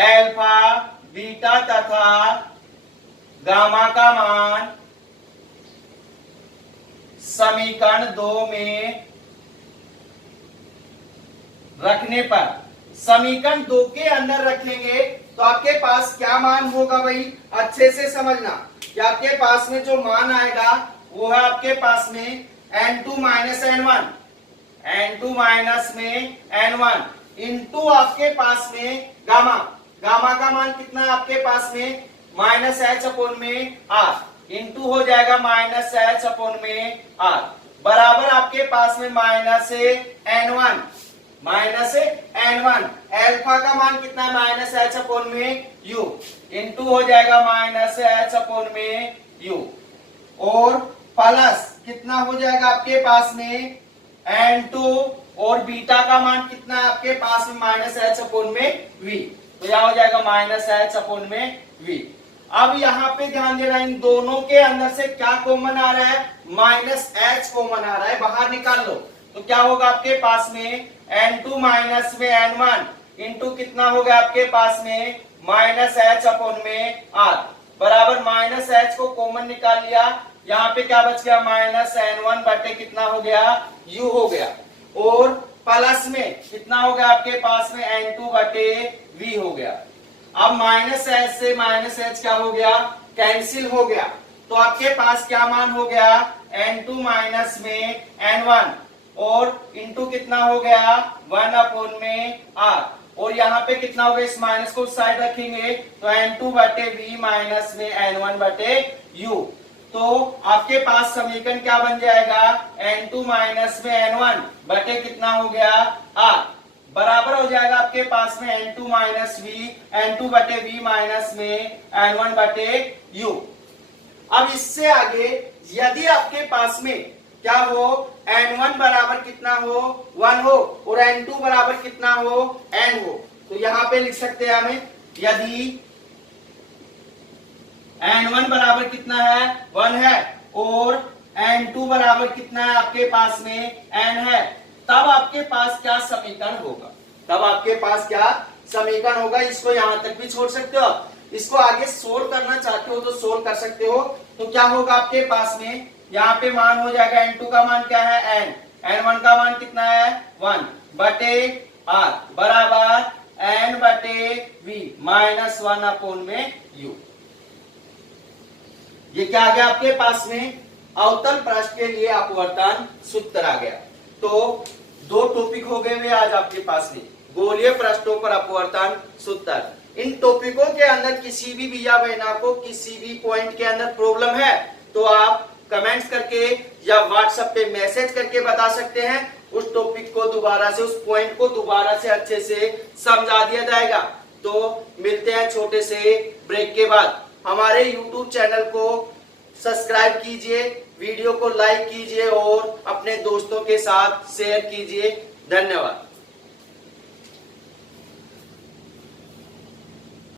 अल्फा बीटा तथा गामा का मान समीकरण 2 में रखने पर, समीकरण 2 के अंदर रखेंगे तो आपके पास क्या मान होगा भाई अच्छे से समझना कि आपके पास में जो मान आएगा वो है आपके पास में n2 minus n1, n2 minus में n1 इंटू आपके पास में गामा, गामा का मान कितना है आपके पास में माइनस एच अपॉन में r, इंटू हो जाएगा माइनस एच अपॉन में r बराबर आपके पास में minus n1, minus n1 alpha का मान कितना है माइनस एच अपॉन में u, इंटू हो जाएगा माइनस एच अपॉन में u और प्लस कितना हो जाएगा आपके पास में n2 और बीटा का मान कितना है आपके पास में माइनस एच अपॉन में v, तो यह हो जाएगा माइनस एच अपॉन में v। अब यहाँ पे ध्यान देना इन दोनों के अंदर से क्या कॉमन आ रहा है माइनस एच कॉमन आ रहा है, बाहर निकाल लो, तो क्या होगा आपके पास में n2 माइनस में n1 इंटू कितना हो गया आपके पास में माइनस एच अपॉन में r बराबर माइनस एच को कॉमन निकाल लिया, यहाँ पे क्या बच गया माइनस n1 बटे कितना हो गया u हो गया और प्लस में कितना हो गया आपके पास में n2 बटे v हो गया। अब माइनस एच से माइनस एच क्या हो गया कैंसिल हो गया, तो आपके पास क्या मान हो गया n2 माइनस में n1 और इंटू कितना हो गया 1 अपॉन में r और यहाँ पे कितना हो गया इस माइनस को साइड रखेंगे तो n2 बटे v माइनस में n1 बटे u, तो आपके पास समीकरण क्या बन जाएगा n2 माइनस में n1 बटे कितना हो गया r बराबर हो जाएगा आपके पास में n2 माइनस v, n2 बटे v माइनस में n1 बटे u। अब इससे आगे यदि आपके पास में क्या हो n1 बराबर कितना हो 1 हो और n2 बराबर कितना हो n हो, तो यहां पे लिख सकते हैं हमें यदि n1 बराबर कितना है 1 है और n2 बराबर कितना है आपके पास में n है, तब आपके पास क्या समीकरण होगा, तब आपके पास क्या समीकरण होगा। इसको यहां तक भी छोड़ सकते हो, इसको आगे सोल्व करना चाहते हो तो सोल्व कर सकते हो। तो क्या होगा आपके पास में यहाँ पे मान हो जाएगा n2 का मान क्या है n, n1 का मान कितना है 1 बटे r बराबर n बटे v माइनस 1 अपॉन में u। ये क्या आ गया आपके पास में अवतल पृष्ठ के लिए अपवर्तन सूत्र आ गया। तो दो टॉपिक हो गए आज आपके पास में गोलीय पृष्ठों पर अपवर्तन सूत्र। इन टॉपिकों के अंदर किसी भी भैया बहना को किसी भी पॉइंट के अंदर प्रॉब्लम है तो आप कमेंट्स करके या व्हाट्सएप पे मैसेज करके बता सकते हैं, उस टॉपिक को दोबारा से उस पॉइंट को दोबारा से अच्छे से समझा दिया जाएगा। तो मिलते हैं छोटे से ब्रेक के बाद। हमारे YouTube चैनल को सब्सक्राइब कीजिए, वीडियो को लाइक कीजिए और अपने दोस्तों के साथ शेयर कीजिए। धन्यवाद।